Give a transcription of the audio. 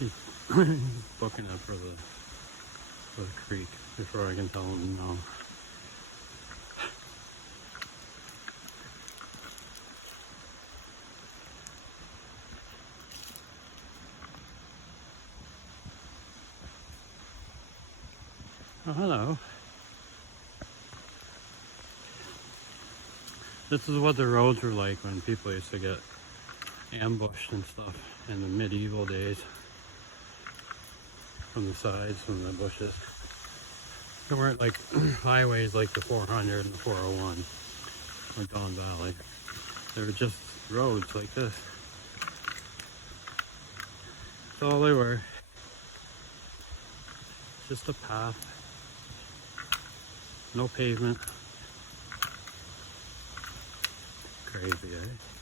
He's booking it for the creek before I can tell him no. Oh, hello. This is what the roads were like when people used to get ambushed and stuff in the medieval days. From the sides, from the bushes. There weren't like highways like the 400 and the 401 or Don Valley. They were just roads like this. That's all they were. Just a path. No pavement. Crazy, eh?